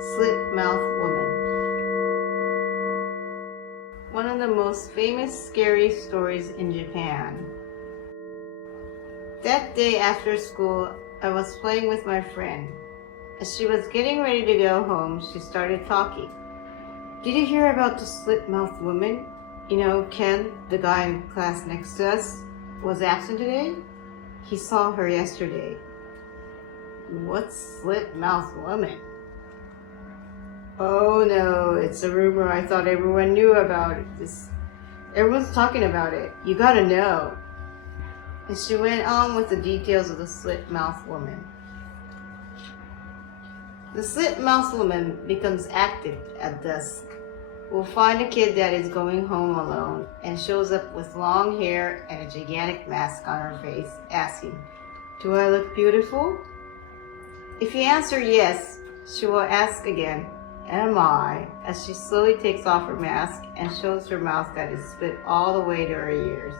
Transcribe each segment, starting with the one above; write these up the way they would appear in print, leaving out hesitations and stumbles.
Slit-Mouthed Woman. One of the most famous scary stories in Japan. That day after school, I was playing with my friend. As she was getting ready to go home, she started talking. "Did you hear about the slit-mouthed woman? You know, Ken, the guy in class next to us, was absent today. He saw her yesterday." "What's slit-mouthed woman?" "Oh no, it's a rumor. I thought everyone knew about it. Everyone's talking about it. You gotta know." And she went on with the details of the slit-mouthed woman. The slit-mouthed woman becomes active at dusk. Will find a kid that is going home alone and shows up with long hair and a gigantic mask on her face, asking, "Do I look beautiful?" If you answer yes, she will ask again, "Am I?" as she slowly takes off her mask and shows her mouth that is split all the way to her ears.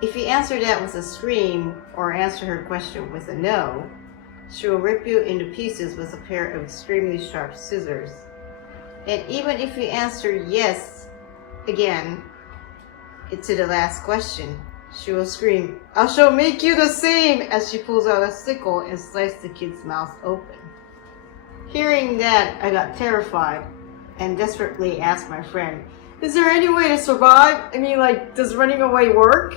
If you answer that with a scream or answer her question with a no, she will rip you into pieces with a pair of extremely sharp scissors. And even if you answer yes again to the last question, she will scream, "I shall make you the same," as she pulls out a sickle and slices the kid's mouth open. Hearing that, I got terrified and desperately asked my friend, "Is there any way to survive? I mean, does running away work?"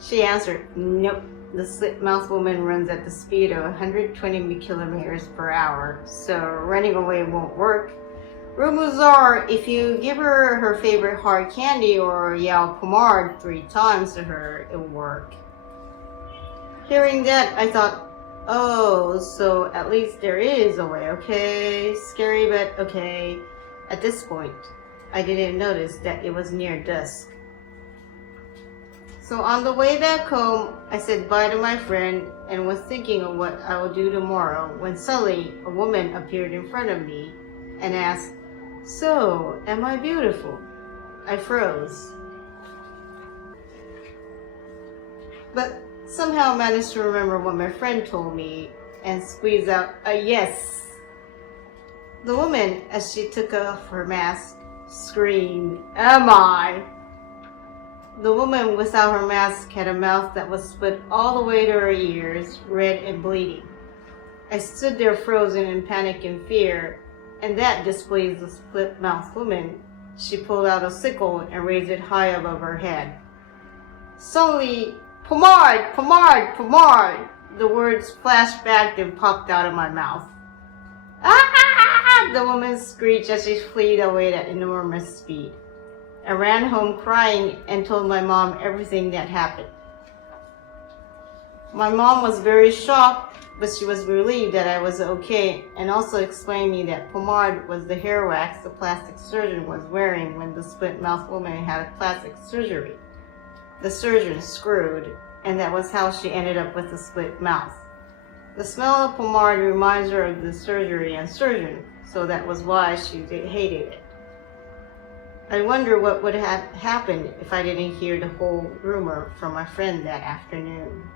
She answered, "Nope. The slit-mouthed woman runs at the speed of 120 kilometers per hour, so running away won't work. Rumors are, if you give her her favorite hard candy or yell pomade 3 times to her, it will work." Hearing that, I thought, oh, so at least there is a way, okay? Scary, but okay. At this point, I didn't notice that it was near dusk. So on the way back home, I said bye to my friend and was thinking of what I will do tomorrow when suddenly a woman appeared in front of me and asked, "So, am I beautiful?" I froze, but somehow managed to remember what my friend told me and squeezed out a yes. The woman, as she took off her mask, screamed, "Am I?" The woman without her mask had a mouth that was split all the way to her ears, red and bleeding. I stood there frozen in panic and fear, and that displays the split-mouthed woman. She pulled out a sickle and raised it high above her head. Suddenly, "Pomade! Pomade! Pomade!" The words flashed back and popped out of my mouth. "Ah!" The woman screeched as she fled away at enormous speed. I ran home crying and told my mom everything that happened. My mom was very shocked, but she was relieved that I was okay and also explained me that pomade was the hair wax the plastic surgeon was wearing when the split-mouthed woman had plastic surgery. The surgeon screwed, and that was how she ended up with a split mouth. The smell of pomade reminds her of the surgery and surgeon, so that was why she hated it. I wonder what would have happened if I didn't hear the whole rumor from my friend that afternoon.